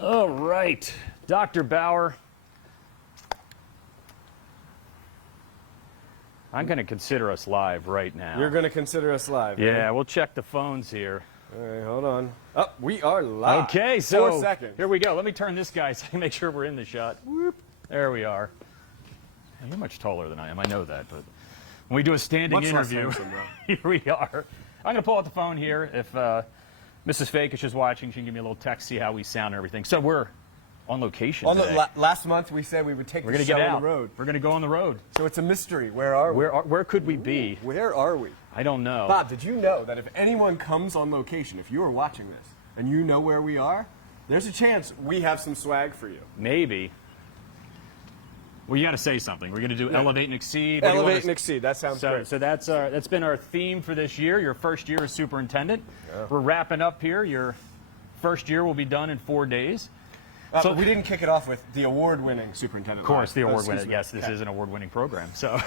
All right, Dr. Bauer. I'm going to consider us live right now. You're going to consider us live? Yeah, we'll check the phones here. All right, hold on. Oh, we are live. Okay, so 4 seconds. Here we go. Let me turn this guy so I can make sure we're in the shot. Whoop. There we are. You're much taller than I am. I know that, but when we do a standing interview, here we are. I'm going to pull out the phone here. If Mrs. Fakish is watching, she can give me a little text, see how we sound and everything. So we're on location today. Last month we said we would take the show on the road. We're going to go on the road. So it's a mystery. Where are we? Where could we be? Where are we? I don't know. Bob, did you know that if anyone comes on location, if you are watching this and you know where we are, there's a chance we have some swag for you. Maybe. Well, you got to say something. We're going to do Elevate and Exceed. Elevate and Exceed. That sounds great. So that's been our theme for this year, your first year as superintendent. Yeah. We're wrapping up here. Your first year will be done in 4 days. So we didn't kick it off with the award-winning superintendent. Of course, the award-winning. Yes, this is an award-winning program. So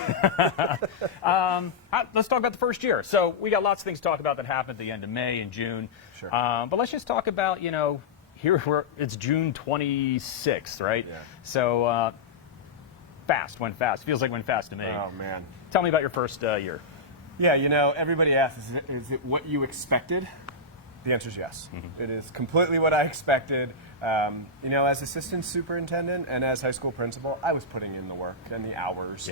let's talk about the first year. So we got lots of things to talk about that happened at the end of May and June. Sure. But let's just talk about, it's June 26th, right? Yeah. So went fast. Feels like went fast to me. Oh, man. Tell me about your first year. Yeah, everybody asks, is it what you expected? The answer is yes. Mm-hmm. It is completely what I expected. As assistant superintendent and as high school principal, I was putting in the work and the hours,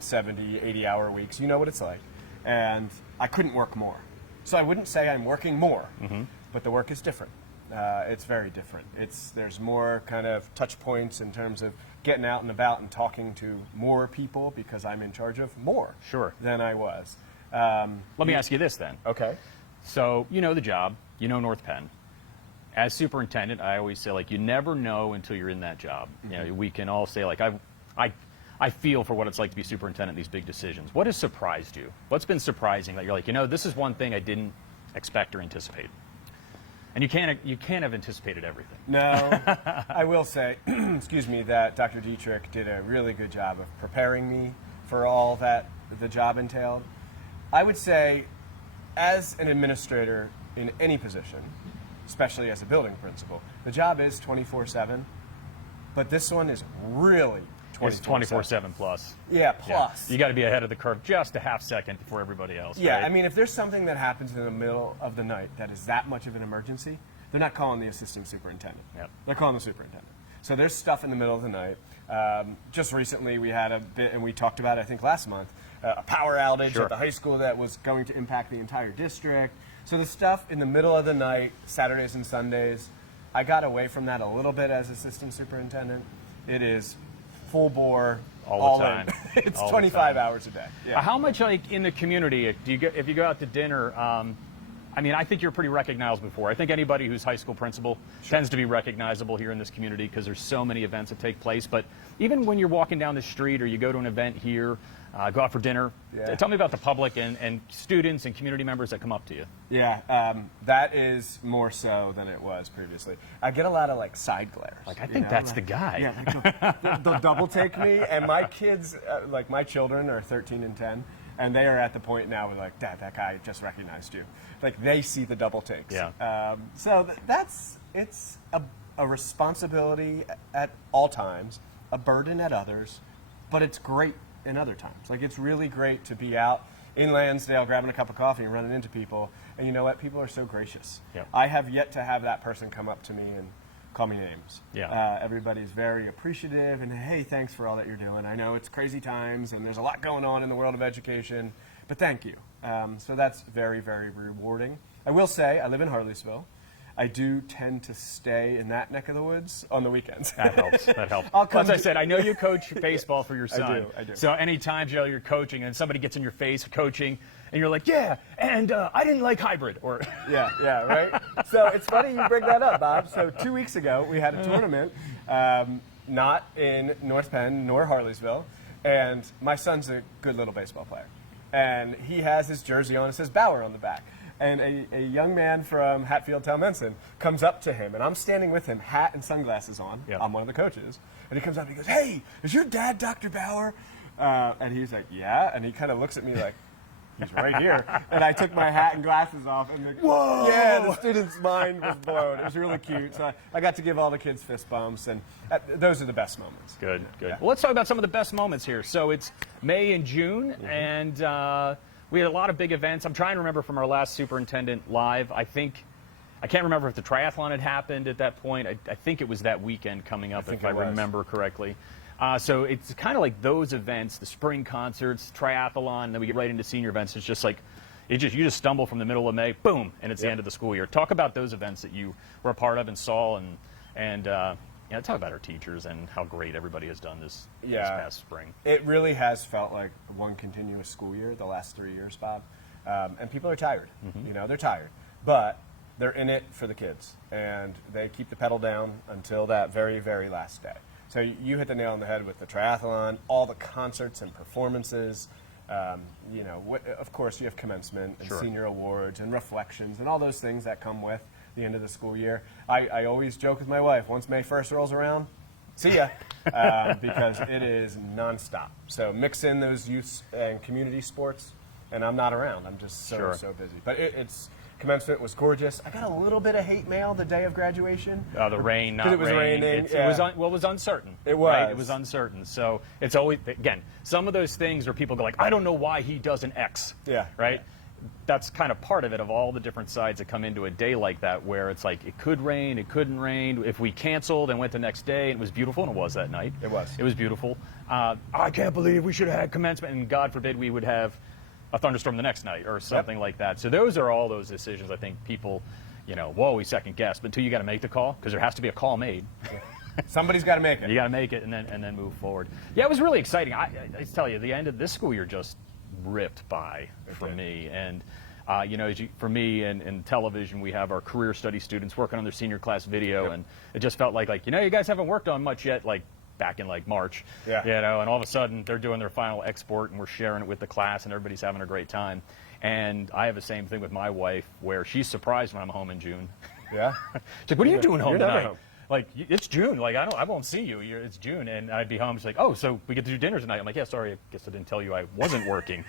70, 80-hour weeks. You know what it's like. And I couldn't work more. So I wouldn't say I'm working more, but the work is different. It's very different. There's more kind of touch points in terms of getting out and about and talking to more people because I'm in charge of more than I was. Let me ask you this then. Okay. So you know the job, you know North Penn. As superintendent, I always say, you never know until you're in that job. Mm-hmm. We can all say, I feel for what it's like to be superintendent in these big decisions. What has surprised you? What's been surprising that you're like, this is one thing I didn't expect or anticipate? And you can't have anticipated everything. No, I will say, excuse me, that Dr. Dietrich did a really good job of preparing me for all that the job entailed. I would say, as an administrator in any position, especially as a building principal, the job is 24/7, but this one is really 24/7. It's 24/7 plus. Yeah, plus. Yeah. You got to be ahead of the curve just a half second before everybody else. Yeah, right? I mean, if there's something that happens in the middle of the night that is that much of an emergency, they're not calling the assistant superintendent. Yep. They're calling the superintendent. So there's stuff in the middle of the night. Just recently we had a bit, and we talked about it, I think, last month, a power outage at the high school that was going to impact the entire district. So the stuff in the middle of the night, Saturdays and Sundays, I got away from that a little bit as assistant superintendent. It is full bore, all the time. It's 25 hours a day. Yeah. How much, in the community, if you go out to dinner, I think you're pretty recognizable before. I think anybody who's high school principal tends to be recognizable here in this community because there's so many events that take place. But even when you're walking down the street or you go to an event here, go out for dinner, tell me about the public and students and community members that come up to you. Yeah, that is more so than it was previously. I get a lot of side glares. I think that's the guy. Yeah, they'll double take me, and my kids, my children are 13 and 10, and they are at the point now where Dad, that guy just recognized you. They see the double takes. Yeah. So it's a responsibility at all times, a burden at others, but it's great in other times. It's really great to be out in Lansdale grabbing a cup of coffee and running into people, and you know what? People are so gracious. Yep. I have yet to have that person come up to me and call me names. Yeah. Everybody's very appreciative and, hey, thanks for all that you're doing. I know it's crazy times and there's a lot going on in the world of education, but thank you. So that's very, very rewarding. I will say, I live in Harleysville. I do tend to stay in that neck of the woods on the weekends. That helps. That helps. As I said, I know you coach baseball for your son. I do. So anytime you're coaching and somebody gets in your face coaching, and you're like, yeah, and I didn't like hybrid. Or yeah, right? So it's funny you bring that up, Bob. So 2 weeks ago, we had a tournament, not in North Penn nor Harleysville, and my son's a good little baseball player. And he has his jersey on, it says Bauer on the back. And a young man from Hatfield Talmenson comes up to him, and I'm standing with him, hat and sunglasses on. Yep. I'm one of the coaches. And he comes up and he goes, hey, is your dad Dr. Bauer? And he's like, yeah. And he kind of looks at me like, he's right here. And I took my hat and glasses off, and the student's mind was blown. It was really cute. So I got to give all the kids fist bumps, and those are the best moments. Good. Yeah. Well, let's talk about some of the best moments here. So it's May and June, and we had a lot of big events. I'm trying to remember from our last Superintendent Live. I can't remember if the triathlon had happened at that point. I think it was that weekend coming up, if I remember correctly. So it's kind of like those events, the spring concerts, triathlon, and then we get right into senior events. It's just like, you just stumble from the middle of May, boom, and it's the end of the school year. Talk about those events that you were a part of and saw, and talk about our teachers and how great everybody has done this past spring. It really has felt like one continuous school year the last 3 years, Bob. And people are tired. They're tired. But they're in it for the kids, and they keep the pedal down until that very, very last day. So you hit the nail on the head with the triathlon, all the concerts and performances. Of course, you have commencement and senior awards and reflections and all those things that come with the end of the school year. I always joke with my wife, once May 1st rolls around, see ya, because it is nonstop. So mix in those youth and community sports, and I'm not around. I'm just so busy. But it's commencement was gorgeous. I got a little bit of hate mail the day of graduation. The rain, not it was raining. It was uncertain. It was. Right? It was uncertain. So it's always, again, some of those things where people go like, I don't know why he does an X. Yeah. Right? That's kind of part of it, of all the different sides that come into a day like that, where it's like, it could rain, it couldn't rain. If we canceled and went the next day, it was beautiful, and it was that night. It was. It was beautiful. I can't believe we should have had commencement, and God forbid we would have a thunderstorm the next night or something like that. So those are all those decisions I think people, we second guess. But until you got to make the call, because there has to be a call made. Somebody's got to make it. You got to make it and then move forward. Yeah, it was really exciting. I tell you, the end of this school year just ripped by for me. And, for me in television, we have our career study students working on their senior class video. And it just felt like, you guys haven't worked on much yet, back in March, and all of a sudden they're doing their final export and we're sharing it with the class and everybody's having a great time. And I have the same thing with my wife, where she's surprised when I'm home in June. Yeah. She's like, what are you doing home You're never tonight? home. It's June. I won't see you. It's June. And I'd be home. She's like, oh, so we get to do dinner tonight. I'm like, yeah, sorry. I guess I didn't tell you I wasn't working.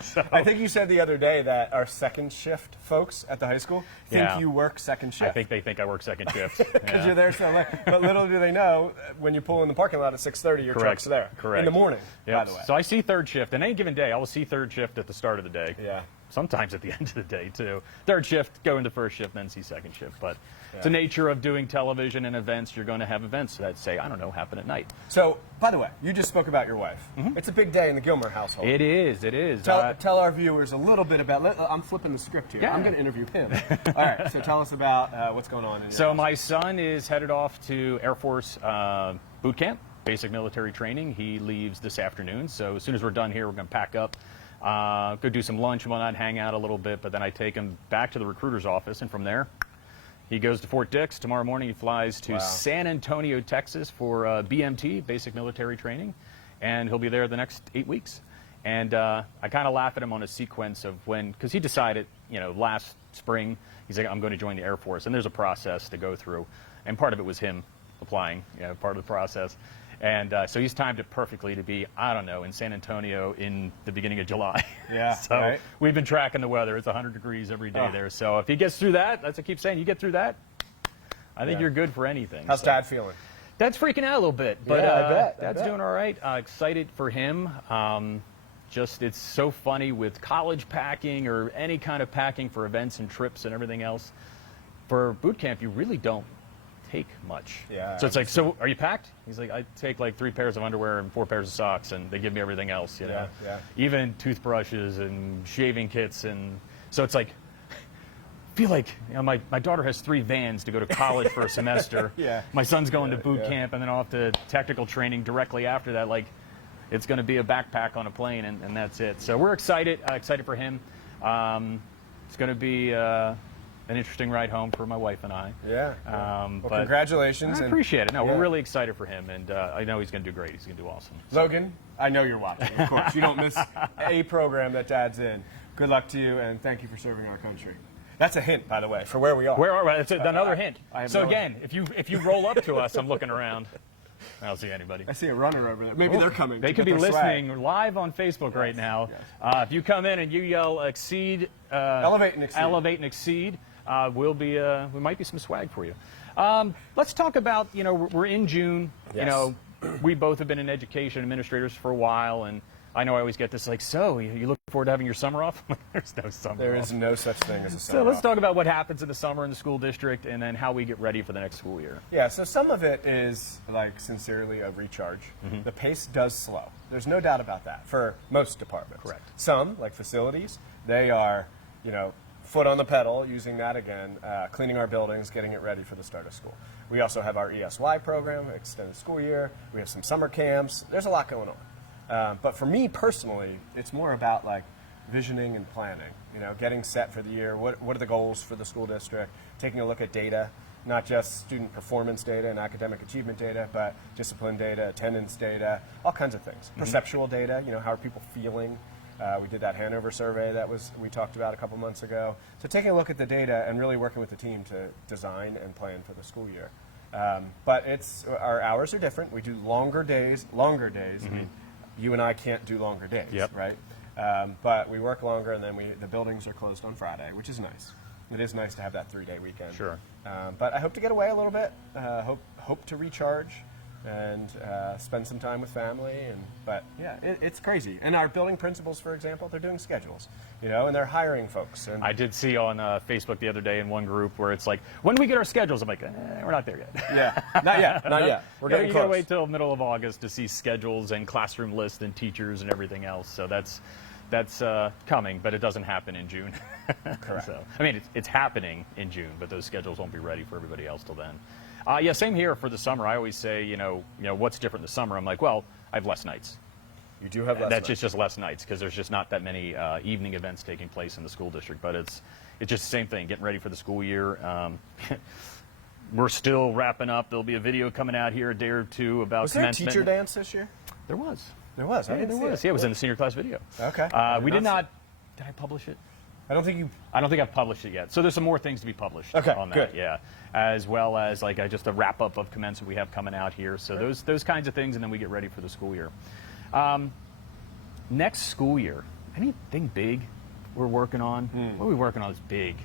So, I think you said the other day that our second shift folks at the high school think you work second shift. I think they think I work second shift. Because you're there so late. But little do they know, when you pull in the parking lot at 6:30, your truck's there. Correct. In the morning, by the way. So I see third shift. And any given day, I will see third shift at the start of the day. Yeah. Sometimes at the end of the day, too. Third shift, go into first shift, then see second shift. But it's the nature of doing television and events. You're going to have events that, say, I don't know, happen at night. So, by the way, you just spoke about your wife. It's a big day in the Gilmer household. It is. Tell our viewers a little bit about, I'm flipping the script here. Yeah. I'm going to interview him. All right, so tell us about what's going on in your house. My son is headed off to Air Force boot camp, basic military training. He leaves this afternoon. So as soon as we're done here, we're going to pack up. Go do some lunch and whatnot, hang out a little bit, but then I take him back to the recruiter's office, and from there, he goes to Fort Dix. Tomorrow morning, he flies to San Antonio, Texas for BMT, basic military training, and he'll be there the next 8 weeks. And I kind of laugh at him on a sequence of because he decided, last spring, he's like, I'm going to join the Air Force, and there's a process to go through, and part of it was him applying, part of the process. And so he's timed it perfectly to be, in San Antonio in the beginning of July. Yeah. So we've been tracking the weather. It's 100 degrees every day there. So if he gets through that, that's what I keep saying, you get through that, I think you're good for anything. How's Dad feeling? Dad's freaking out a little bit. But I bet. Dad's doing all right. Excited for him. It's so funny with college packing or any kind of packing for events and trips and everything else. For boot camp, you really don't take much. Yeah. So it's like, so are you packed? He's like, I take 3 pairs of underwear and 4 pairs of socks, and they give me everything else, Yeah. Even toothbrushes and shaving kits, and so it's like, I feel like my daughter has 3 vans to go to college for a semester. Yeah. My son's going to boot camp and then off to technical training directly after that. It's going to be a backpack on a plane, and that's it. So we're excited for him. It's going to be an interesting ride home for my wife and I. Yeah. But congratulations. I appreciate it. No, we're really excited for him, and I know he's going to do great. He's going to do awesome. Logan, I know you're watching, of course. You don't miss a program that Dad's in. Good luck to you, and thank you for serving our country. That's a hint, by the way, for where we are. Where are we? It's another hint. I have So no again, if you roll up to us, I'm looking around. I don't see anybody. I see a runner over there. Maybe they're coming. They to could get be their listening swag. live on Facebook right now. Yes. If you come in and you yell "exceed," Elevate and exceed. elevate and exceed, we might be some swag for you. Let's talk about, we're in June. Yes. We both have been in education administrators for a while, and I know I always get this like, so you looking forward to having your summer off? There's no summer There off. is no such thing as a summer So let's off. talk about what happens in the summer in the school district, and then how we get ready for the next school year. Yeah, so some of it is like sincerely a recharge. The pace does slow. There's no doubt about that for most departments. Correct. Some, like facilities, they are, foot on the pedal, using that again, cleaning our buildings, getting it ready for the start of school. We also have our ESY program, extended school year. We have some summer camps. There's a lot going on. But for me personally, it's more about like visioning and planning, getting set for the year. What are the goals for the school district? Taking a look at data, not just student performance data and academic achievement data, but discipline data, attendance data, all kinds of things. Perceptual data, how are people feeling? We did that Hanover survey we talked about a couple months ago. So taking a look at the data and really working with the team to design and plan for the school year. But our hours are different. We do longer days. I mean, you and I can't do longer days, Yep. right? But we work longer, and then the buildings are closed on Friday, which is nice. It is nice to have that 3-day weekend. Sure. But I hope to get away a little bit. Hope to recharge and spend some time with family. But yeah, it's crazy. And our building principals, for example, they're doing schedules, and they're hiring folks. And I did see on Facebook the other day in one group where it's like, when do we get our schedules? I'm like, we're not there yet. yeah, not yet. We're getting you close. gotta wait till middle of August to see schedules and classroom lists and teachers and everything else. So that's coming, but it doesn't happen in June. Correct. So, I mean, it's happening in June, but those schedules won't be ready for everybody else till then. Yeah, same here for the summer. I always say, what's different in the summer? I'm like, well, I have less nights. You do have less That's nights. just less nights because there's just not that many evening events taking place in the school district. But it's just the same thing, getting ready for the school year. We're still wrapping up. There'll be a video coming out here a day or two about Was there a commencement. teacher dance this year? There was. There was. I Yeah, didn't there see was. it. Yeah, it was in the senior class video. Okay. We did not not. Did I publish it? I don't think you. I don't think I've published it yet. So there's some more things to be published Okay, on that. good. Yeah, as well as like just a wrap up of commencement we have coming out here. So those kinds of things, and then we get ready for the school year. Next school year, anything big we're working on? What are we working on? Is big.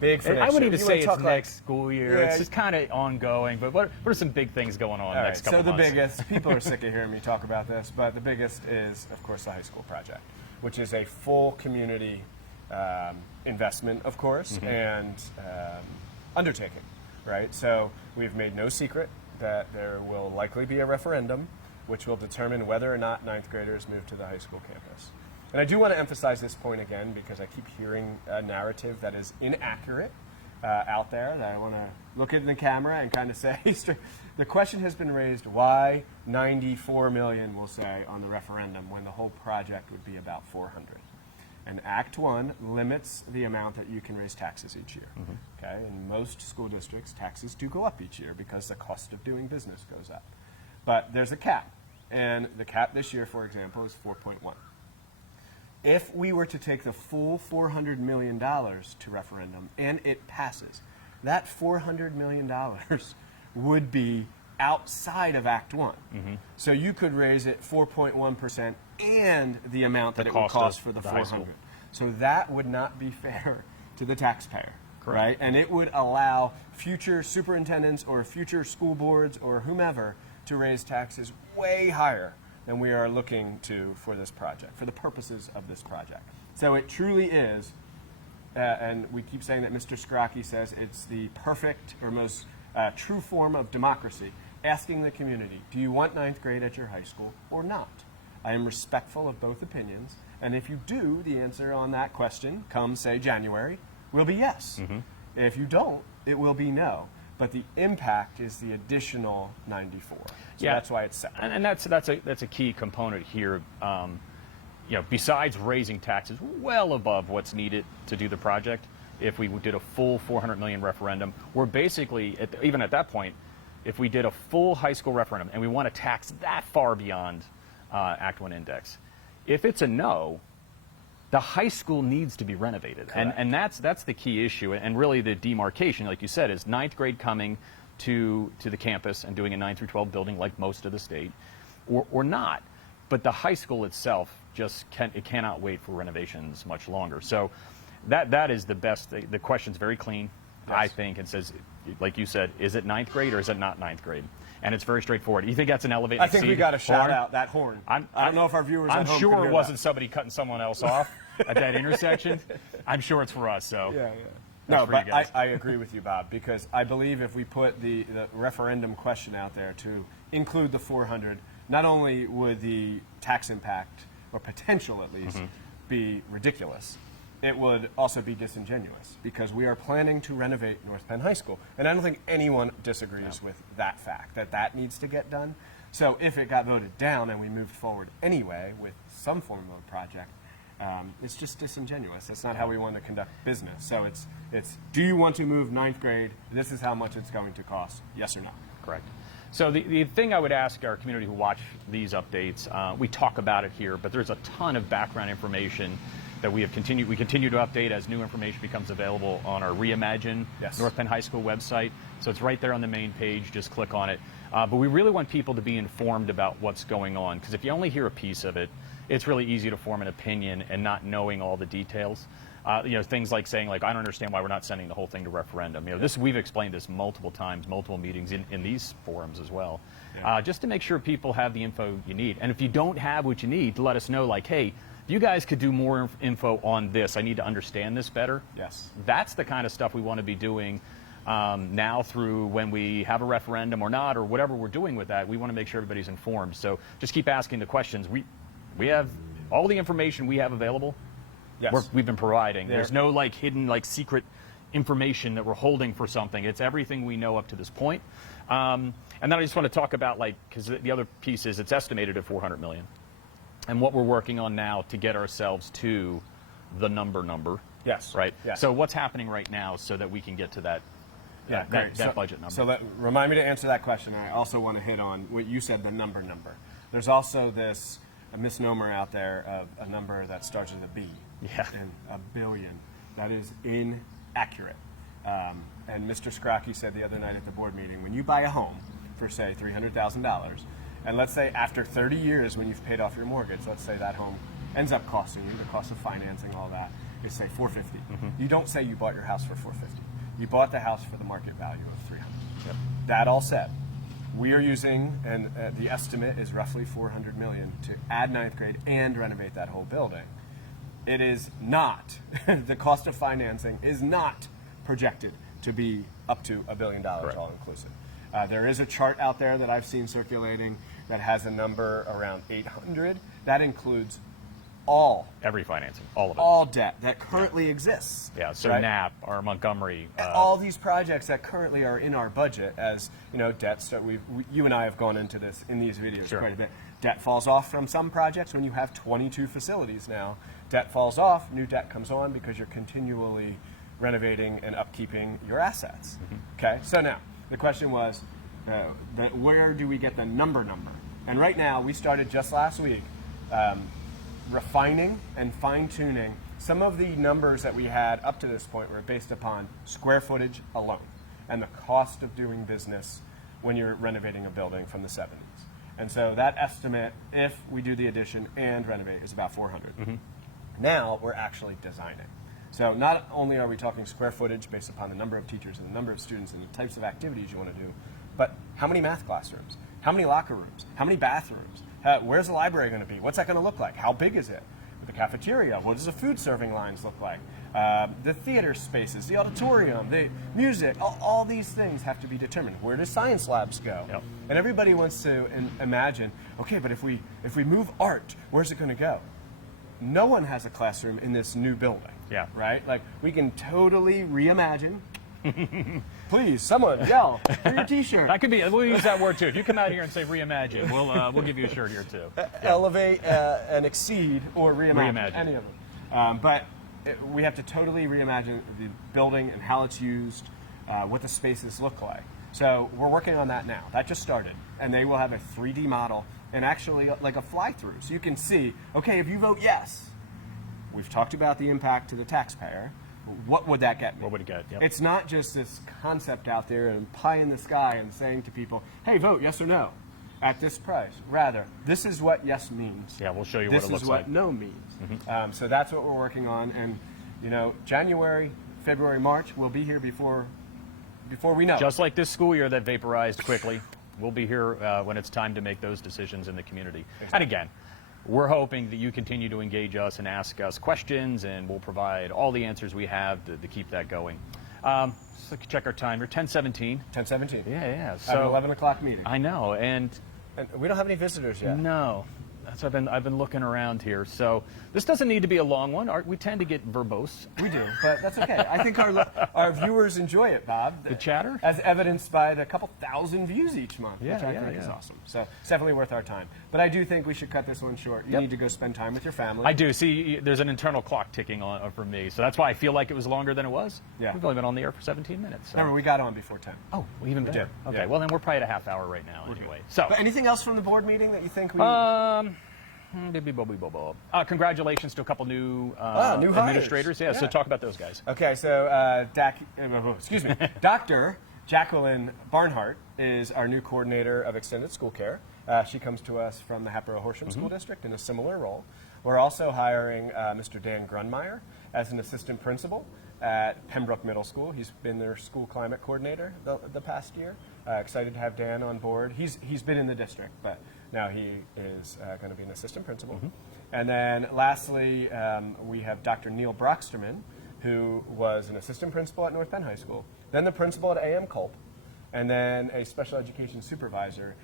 Big for I next wouldn't year. even You say wanna it's talk next school year. Yeah. It's just kind of ongoing. But what are some big things going on All next right, couple so the months? biggest, people are sick of hearing me talk about this, but the biggest is, of course, the high school project, which is a full community investment, of course, and undertaking, right? So we've made no secret that there will likely be a referendum which will determine whether or not ninth graders move to the high school campus. And I do want to emphasize this point again because I keep hearing a narrative that is inaccurate out there that I want to look at in the camera and kind of say, the question has been raised, why 94 million, we'll say, on the referendum when the whole project would be about 400? And Act 1 limits the amount that you can raise taxes each year. Okay? In most school districts, taxes do go up each year because the cost of doing business goes up. But there's a cap. And the cap this year, for example, is 4.1. If we were to take the full $400 million to referendum and it passes, that $400 million would be outside of Act 1. So you could raise it 4.1% and the amount that it would cost for the high school. 400. So that would not be fair to the taxpayer. Correct. Right? And it would allow future superintendents or future school boards or whomever to raise taxes way higher than we are looking to for this project, for the purposes of this project. So it truly is, and we keep saying that Mr. Scrocki says it's the perfect or most true form of democracy, asking the community, do you want ninth grade at your high school or not? I am respectful of both opinions, and if you do, the answer on that question, come say January, will be yes. If you don't, it will be no. But the impact is the additional 94. So Yeah. that's why it's separate. And that's a key component here. Besides raising taxes well above what's needed to do the project, if we did a full 400 million referendum, we're basically even at that point, if we did a full high school referendum and we want to tax that far beyond Act 1 index, if it's a no, the high school needs to be renovated. And that's the key issue. And really the demarcation, like you said, is ninth grade coming, to the campus and doing a 9 through 12 building like most of the state, or not. But the high school itself it cannot wait for renovations much longer. So that is the best. The question's very clean, yes. I think, and says, like you said, is it 9th grade or is it not 9th grade? And it's very straightforward. You think that's an elevated I think we got to shout horn? out that horn. I don't know if our viewers I'm at home sure can it hear wasn't that. somebody cutting someone else off at that intersection. I'm sure it's for us. So Yeah. That's No, for you but guys. I agree with you, Bob, because I believe if we put the referendum question out there to include the 400, not only would the tax impact, or potential at least, be ridiculous, it would also be disingenuous, because we are planning to renovate North Penn High School. And I don't think anyone disagrees with that fact, that needs to get done. So if it got voted down and we moved forward anyway with some form of a project, it's just disingenuous. That's not how we want to conduct business. So it's do you want to move 9th grade? This is how much it's going to cost. Yes or no? Correct. So the thing I would ask our community who watch these updates, we talk about it here, but there's a ton of background information that we continue to update as new information becomes available on our Reimagine Yes. North Penn High School website. So it's right there on the main page. Just click on it. But we really want people to be informed about what's going on, because if you only hear a piece of it, it's really easy to form an opinion and not knowing all the details. Things like saying, like, I don't understand why we're not sending the whole thing to referendum. We've explained this multiple times, multiple meetings in these forums as well, just to make sure people have the info you need. And if you don't have what you need, to let us know, like, hey, you guys could do more info on this. I need to understand this better. Yes. That's the kind of stuff we want to be doing now through when we have a referendum or not, or whatever we're doing with that. We want to make sure everybody's informed. So just keep asking the questions. We have all the information we have available. Yes. We've been providing. There. There's no like hidden like secret information that we're holding for something. It's everything we know up to this point. And then I just want to talk about, like, because the other piece is it's estimated at $400 million. And what we're working on now to get ourselves to the number. Yes. Right? Yes. So what's happening right now so that we can get to that, Great. that budget number? So remind me to answer that question. I also want to hit on what you said, the number. There's also a misnomer out there of a number that starts with a B. Yeah. And $1 billion. That is inaccurate. And Mr. Scrocky said the other night at the board meeting, when you buy a home for, say, $300,000, and let's say after 30 years when you've paid off your mortgage, let's say that home ends up costing you, the cost of financing, all that, is say $450. You don't say you bought your house for $450. You bought the house for the market value of $300. Yep. That all said, we are using, and the estimate is roughly $400 million to add 9th grade and renovate that whole building. It is not, the cost of financing is not projected to be up to $1 billion all inclusive. There is a chart out there that I've seen circulating that has a number around 800. That includes every financing, all of it. all debt that currently exists. Yeah, so right? NAP or Montgomery. All these projects that currently are in our budget, as you know, debt. You and I have gone into this in these videos Sure. quite a bit. Debt falls off from some projects when you have 22 facilities now. Debt falls off, new debt comes on because you're continually renovating and upkeeping your assets. Okay, so now the question was, where do we get the number? And right now, we started just last week refining and fine-tuning some of the numbers that we had up to this point were based upon square footage alone and the cost of doing business when you're renovating a building from the 70s. And so that estimate, if we do the addition and renovate, is about 400. Now we're actually designing. So not only are we talking square footage based upon the number of teachers and the number of students and the types of activities you want to do, but how many math classrooms? How many locker rooms? How many bathrooms? Where's the library going to be? What's that going to look like? How big is it? The cafeteria? What does the food serving lines look like? The theater spaces, the auditorium, the music, all these things have to be determined. Where do science labs go? Yep. And everybody wants to imagine, okay, but if we move art, where's it going to go? No one has a classroom in this new building. Yeah. Right? Like, we can totally reimagine. Please, someone yell for your T-shirt. That could be. We'll use that word too. If you come out here and say reimagine, we'll give you a shirt here too. Elevate and exceed or reimagine. Reimagine. Any of them. But we have to totally reimagine the building and how it's used, what the spaces look like. So we're working on that now. That just started. And they will have a 3D model and actually like a fly-through. So you can see, okay, if you vote yes, we've talked about the impact to the taxpayer. what would that get me? What would it get? Yep. It's not just this concept out there and pie in the sky and saying to people, hey, vote yes or no at this price. Rather, this is what yes means. Yeah, we'll show you This what it looks is what like. no means. So that's what we're working on. And, you know, January, February, March, we'll be here before we know. Just like this school year that vaporized quickly, we'll be here when it's time to make those decisions in the community. Exactly. And again, we're hoping that you continue to engage us and ask us questions, and we'll provide all the answers we have to keep that going. So check our time. We're 10:17. 10:17. Yeah. I have So an 11 o'clock meeting. I know, and We don't have any visitors yet. no. That's I've been looking around here. So this doesn't need to be a long one. We tend to get verbose. We do, but that's okay. I think our viewers enjoy it, Bob. The chatter? As evidenced by the couple thousand views each month, which I think is yeah. awesome. So it's definitely worth our time. But I do think we should cut this one short. You Yep. need to go spend time with your family. I do. See, there's an internal clock ticking on for me. So that's why I feel like it was longer than it was. Yeah. We've only been on the air for 17 minutes. So. Remember, we got on before 10. Oh, well, even better. did, Okay, yeah. well, then we're probably at a half hour right now anyway. So, But anything else from the board meeting that you think we... congratulations to a couple new, new hires. administrators. Yeah, so Yeah. talk about those guys. Okay, so Dr. Jacqueline Barnhart is our new coordinator of extended school care. She comes to us from the Hatboro-Horsham School District in a similar role. We're also hiring Mr. Dan Grunmeyer as an assistant principal at Pembroke Middle School. He's been their school climate coordinator the past year. Excited to have Dan on board. He's been in the district, but now he is going to be an assistant principal. And then lastly, we have Dr. Neil Brocksterman, who was an assistant principal at North Penn High School, then the principal at AM Culp, and then a special education supervisor.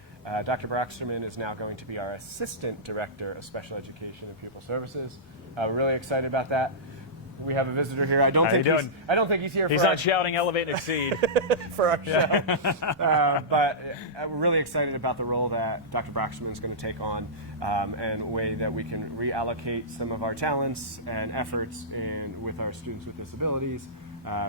Dr. Brocksterman is now going to be our assistant director of special education and pupil services. We're really excited about that. We have a visitor here. I don't think he's here. He's for not shouting elevate and exceed. for our show. But we're really excited about the role that Dr. Brocksterman is going to take on and a way that we can reallocate some of our talents and efforts with our students with disabilities,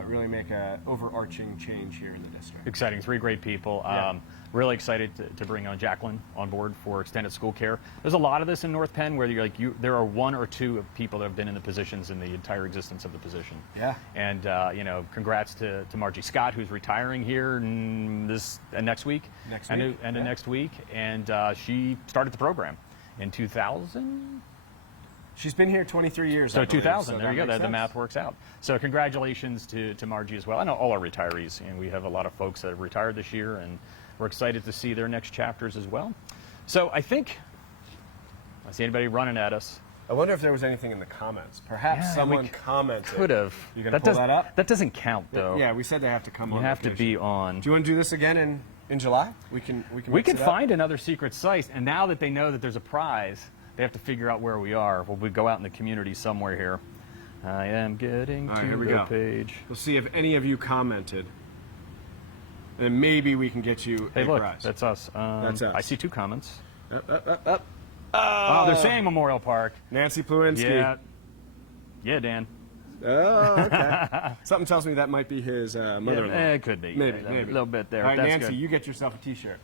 really make an overarching change here in the district. Exciting. 3 great people. Yeah. Really excited to bring on Jacqueline on board for extended school care. There's a lot of this in North Penn where there are 1 or 2 of people that have been in the positions in the entire existence of the position. Yeah. And congrats to Margie Scott, who's retiring here next week. End of next week, and she started the program in 2000. She's been here 23 years. So I believe, 2000, so there you go. makes The sense. math works out. So congratulations to Margie as well. I know all our retirees, and we have a lot of folks that have retired this year, and we're excited to see their next chapters as well. So I see anybody running at us. I wonder if there was anything in the comments. Perhaps someone commented. Could have. You gonna pull that up? That doesn't count, though. Yeah, we said they have to come on. You have to location. be on. Do you want to do this again in July? We can mix it up. find another secret site, and now that they know that there's a prize, they have to figure out where we are. Well, we go out in the community somewhere here. I am getting All right, to here we the go. We'll see if any of you commented, and maybe we can get you Hey, a look, prize. that's us. That's us. I see 2 comments. Up. Oh, they're saying Memorial Park. Nancy Plewinski. Yeah, Dan. Oh, okay. Something tells me that might be his mother-in-law. It could be. Maybe, Yeah, maybe. A little bit there. All right, That's Nancy, good. you get yourself a T-shirt.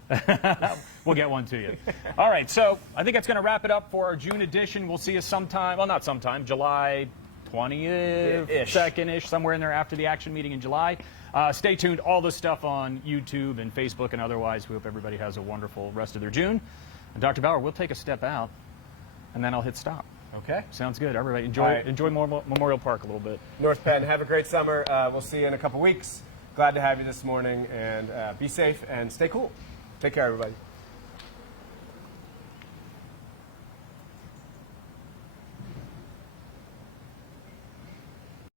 We'll get one to you. All right, so I think that's going to wrap it up for our June edition. We'll see you sometime. Well, not sometime. July 20th, Ish. 2nd-ish, somewhere in there after the action meeting in July. Stay tuned. All this stuff on YouTube and Facebook and otherwise. We hope everybody has a wonderful rest of their June. And Dr. Bauer, we'll take a step out, and then I'll hit stop. Okay. Sounds good. Everybody All right. enjoy Memorial Park a little bit. North Penn, have a great summer. We'll see you in a couple weeks. Glad to have you this morning, and be safe and stay cool. Take care, everybody.